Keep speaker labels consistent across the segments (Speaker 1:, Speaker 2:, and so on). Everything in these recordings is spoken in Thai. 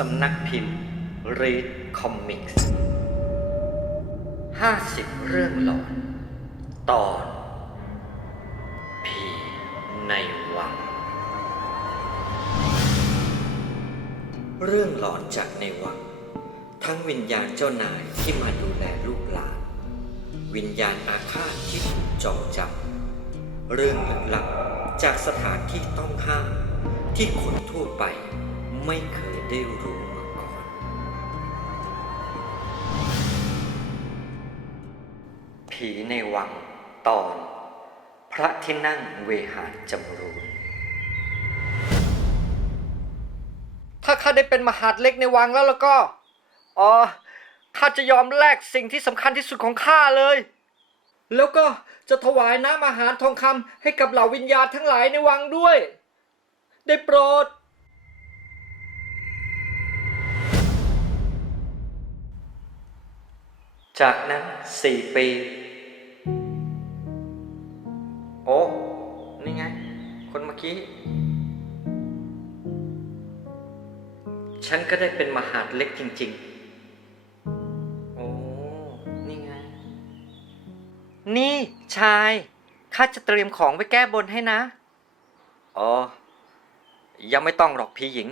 Speaker 1: สำนักพิมพ์ Read Comics 50 เรื่องหลอน ตอนผีในวัง เรื่องหลอนจากในวัง ทั้งวิญญาณเจ้านายที่มาดูแลลูกหลาน วิญญาณอาฆาตที่ถูกจองจำเรื่องลึกลับจากสถานที่ต้องห้าม ที่คนทั่วไปไม่เคย ได้รู้มาก่อน ผีในวังตอน พระที่นั่งเวหาจำรูนถ้าข้าได้เป็นมหาดเล็กในวังแล้วแล้วก็อ๋อข้าจะยอมแลกสิ่งที่สำคัญที่สุดของข้าเลย แล้วก็จะถวายน้ำอาหารทองคำให้กับเหล่าวิญญาณทั้งหลายในวังด้วย ได้โปรด จากนั้นสี่ปี โอ้ นี่ไง คนเมื่อกี้ ฉันก็ได้เป็นมหาดเล็กจริง ๆ โอ้ นี่ไง นี่ชาย ข้าจะเตรียมของไปแก้บนให้นะ อ๋อ ยังไม่ต้องหรอกพี่หญิง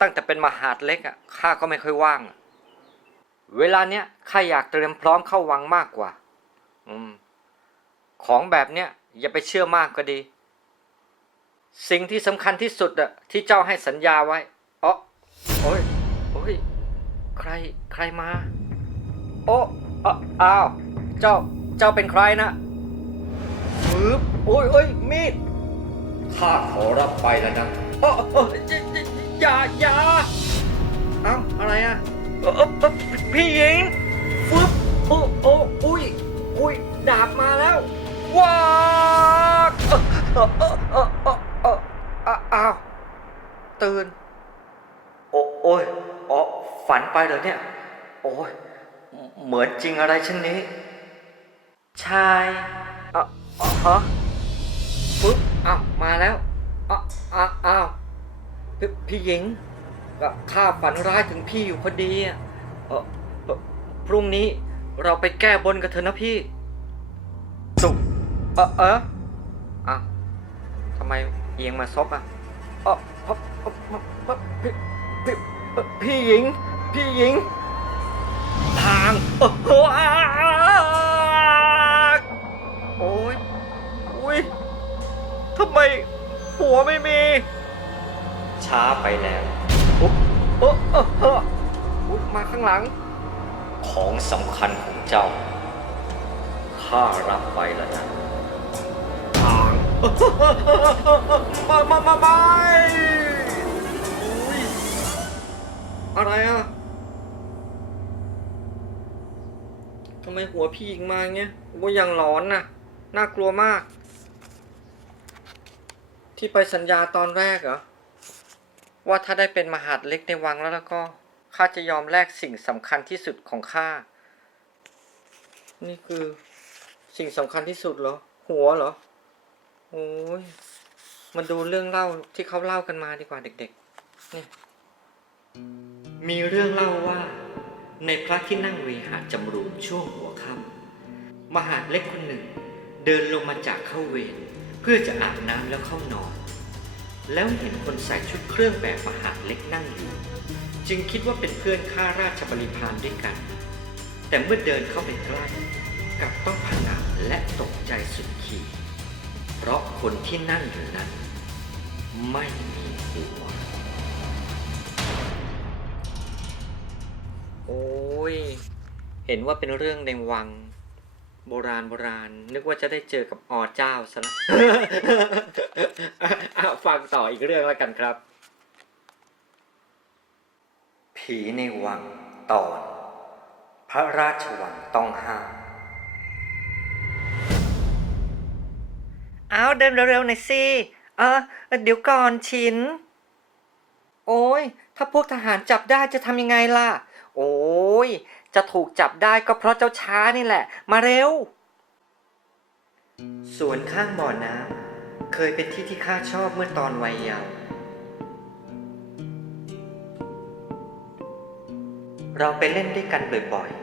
Speaker 1: ตั้งแต่เป็นมหาดเล็กอะ ข้าก็ไม่ค่อยว่างอะ เวลาเนี้ยข้าอยากเตรียมพร้อมเข้าวังมากกว่า อืม ของแบบเนี้ยอย่าไปเชื่อมากก็ดี สิ่งที่สำคัญที่สุดอะที่เจ้าให้สัญญาไว้อ๋อโอ้ยโอ้ยใครใครมา โอ้อ้าอ้าวเจ้าเจ้าเป็นใครนะมือโอ้ยโอ้ยมีดข้าขอรับไปแล้วนะโอ้โอ้อย่าอย่าเอ้าอะไรอะ เออเออพี่หญิงฟึบโอ้โอ้อุ้ยอุ้ยดาบมาแล้วว้ากเออเออเออเออเอออะอ้าวตื่นโอ้โอ้ยอ๋อฝันไปเหรอเนี่ย โอ้ยเหมือนจริงอะไรเช่นนี้ ชายอะอะฮะปึ๊บอ้าวมาแล้วอะอะอ้าวพี่หญิง ก็ข้าฝันร้ายถึงพี่อยู่พอดีอะเออเอ่อพรุ่งนี้เราไปแก้บนกันเถอะนะพี่ ตุกเออเอออะทำไมเอียงมาซบอะเออเพราะเพราะเพราะพี่พี่พี่หญิง พี่หญิง ทางโอ้โหโอ้ยอุ้ยทำไมหัวไม่มี ช้าไปแล้วอุ๊บ โอ้โอ้โอ้อุ๊ยมาข้างหลัง ของสำคัญของเจ้า ข้ารับไปแล้วนะทางมามามามาอุ๊ยอะไรอะทำไมหัวพี่หญิงมาเงี้ยว่ายังร้อนน่ะ น่ากลัวมาก ที่ไปสัญญาตอนแรกเหรอ ว่าถ้าได้เป็นมหาดเล็กในวังแล้วแล้วก็ข้าจะยอมแลกสิ่งสำคัญที่สุดของข้า นี่คือสิ่งสำคัญที่สุดเหรอ หัวเหรอ โอ้ยมาดูเรื่องเล่าที่เขาเล่ากันมาดีกว่าเด็กๆนี่มีเรื่องเล่าว่า ในพระที่นั่งเวหาจำรูนช่วงหัวค่ำมหาดเล็กคนหนึ่ง เดินลงมาจากเข้าเวรเพื่อจะอาบน้ำแล้วเข้านอน แล้วเห็นคนใส่ชุดเครื่องแบบมหาดเล็กนั่งอยู่ จึงคิดว่าเป็นเพื่อนข้าราชบริพารด้วยกัน แต่เมื่อเดินเข้าไปใกล้กลับต้องผงาและตกใจสุดขีดเพราะคนที่นั่งอยู่นั้น ไม่มีหัว โอ้ย เห็นว่าเป็นเรื่องในวัง โบราณโบราณ นึกว่าจะได้เจอกับอเจ้าซะละอะฟังต่ออีกเรื่องแล้วกันครับ ผีในวังตอน พระราชวังต้องห้ามเอาเดินเร็วๆหน่อยสิเออเดี๋ยวก่อนชิน โอ้ยถ้าพวกทหารจับได้จะทำยังไงล่ะ โอ้ย จะถูกจับได้ก็เพราะเจ้าช้านี่แหละ มาเร็ว สวนข้างบ่อน้ำเคยเป็นที่ที่ข้าชอบเมื่อตอนวัยเยาว์เราไปเล่นด้วยกันบ่อยๆ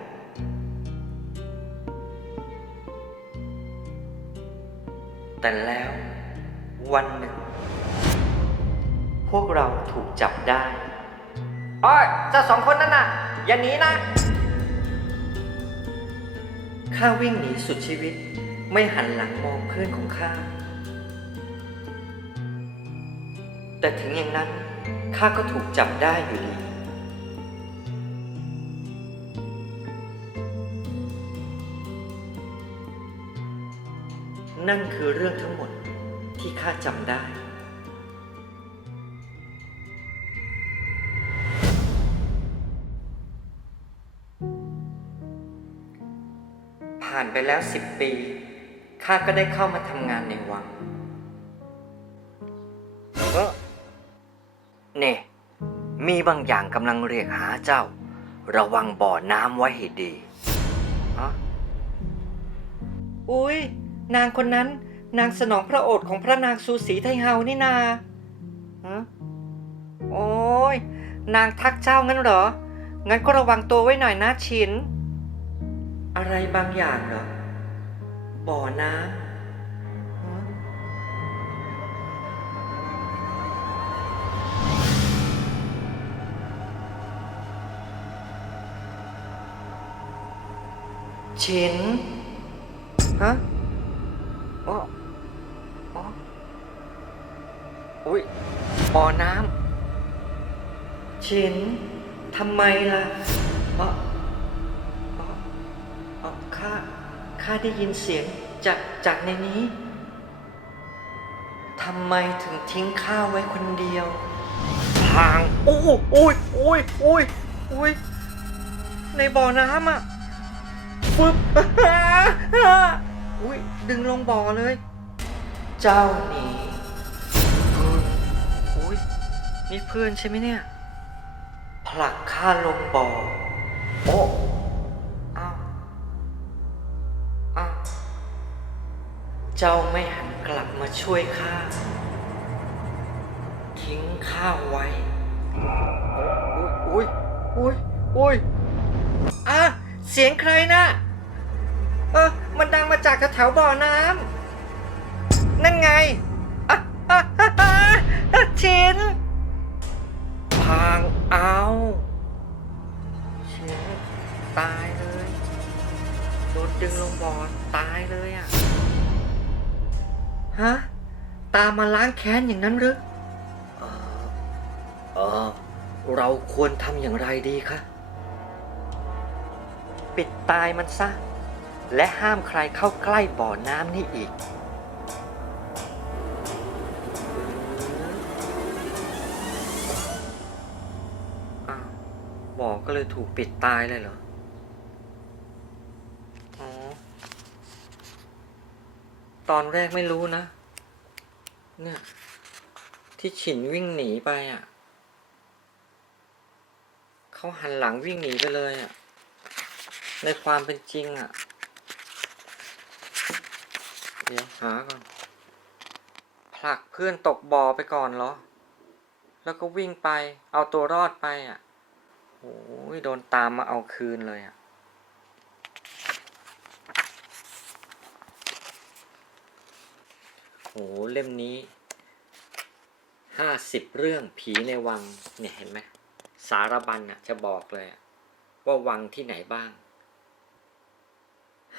Speaker 1: แต่แล้ววันหนึ่ง พวกเราถูกจับได้ โอ้ยเจ้าสองคนนั่นน่ะ อย่าหนีนะ ข้าวิ่งหนีสุดชีวิต ไม่หันหลังมองเพื่อนของข้า แต่ถึงอย่างนั้นข้าก็ถูกจับได้อยู่ดี นั่นคือเรื่องทั้งหมดที่ข้าจำได้ แล้วสิบปีข้าก็ได้เข้ามาทำงานในวังเออเนี่มีบางอย่างกำลังเรียกหาเจ้า ระวังบ่อน้ำไว้ให้ดีฮะอุ้ยนางคนนั้น นางสนองพระโอษฐ์ของพระนางสูสีไทเฮานี่นาฮะโอ้ยนางทักเจ้างั้นเหรอ งั้นก็ระวังตัวไว้หน่อยนะชิน อะไรบางอย่างเหรอ บ่อน้ำฮะชินฮะอ๋ออ๋ออุ้ยบ่อน้ำเชนทำไมล่ะ ข้าข้าได้ยินเสียงจากจากในนี้ทำไมถึงทิ้งข้าไว้คนเดียวพางโอ้ยโอ้ยโอ้ยโอ้ยโอ้ยในบ่อน้ำอะฟึบอุ้ยดึงลงบ่อเลย เจ้าหนีเพื่อนอุ้ยนี่เพื่อนใช่ไหมเนี่ย ผลักข้าลงบ่อโอ้อ้ เจ้าไม่หันกลับมาช่วยข้า ทิ้งข้าไว้ อุ้ยอุ้ยอุ้ยอะเสียงใครนะเออมันดังมาจากแถวบ่อน้ำนั่นไงอะอะอะอะอะชินพางเอาชินตายเลย โดนดึงลงบ่อตายเลยอะ ฮะ ตามมาล้างแค้นอย่างนั้นหรือเออเออเราควรทำอย่างไรดีคะ ปิดตายมันซะ และห้ามใครเข้าใกล้บ่อน้ำนี่อีก อ้าวบ่อก็เลยถูกปิดตายเลยเหรอ ตอนแรกไม่รู้นะ เนี่ย ที่ฉินวิ่งหนีไปอะเขาหันหลังวิ่งหนีไปเลยอะ ในความเป็นจริงอะ เดี๋ยวหาก่อนผลักเพื่อนตกบ่อไปก่อนเหรอ แล้วก็วิ่งไป เอาตัวรอดไปอะโอ้ยโดนตามมาเอาคืนเลยอะ หเล่มนี้ห้าสิบเรื่องผีในวังเนี่ยเห็นไหมสารบัญอะจะบอกเลยว่าวังที่ไหนบ้าง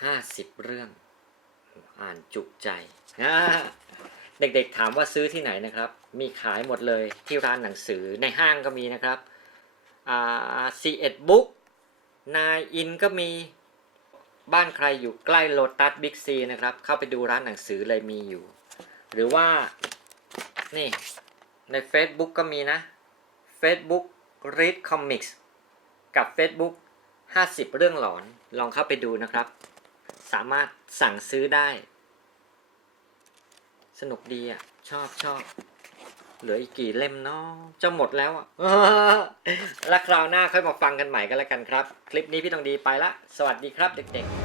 Speaker 1: ห้าสิบเรื่อง อ่านจุกใจอ่าเด็กๆถามว่าซื้อที่ไหนนะครับ มีขายหมดเลยที่ร้านหนังสือในห้างก็มีนะครับอ่าซีเอ็ดบุ๊กนายอินก็มีบ้านใครอยู่ใกล้โลตัสบิ๊กซีนะครับ เข้าไปดูร้านหนังสือเลยมีอยู่ หรือว่านี่ใน Facebook ก็มีนะ Facebook Read Comics กับ Facebook 50 เรื่องหลอนลองเข้าไปดูนะครับ สามารถสั่งซื้อได้ สนุกดีอะ ชอบชอบเหลืออีกกี่เล่มเนาะจะหมดแล้วอะแล้วคราวหน้าค่อยมาฟังกันใหม่กันแล้วกันครับ คลิปนี้พี่ต้องดีไปละ สวัสดีครับเด็กๆ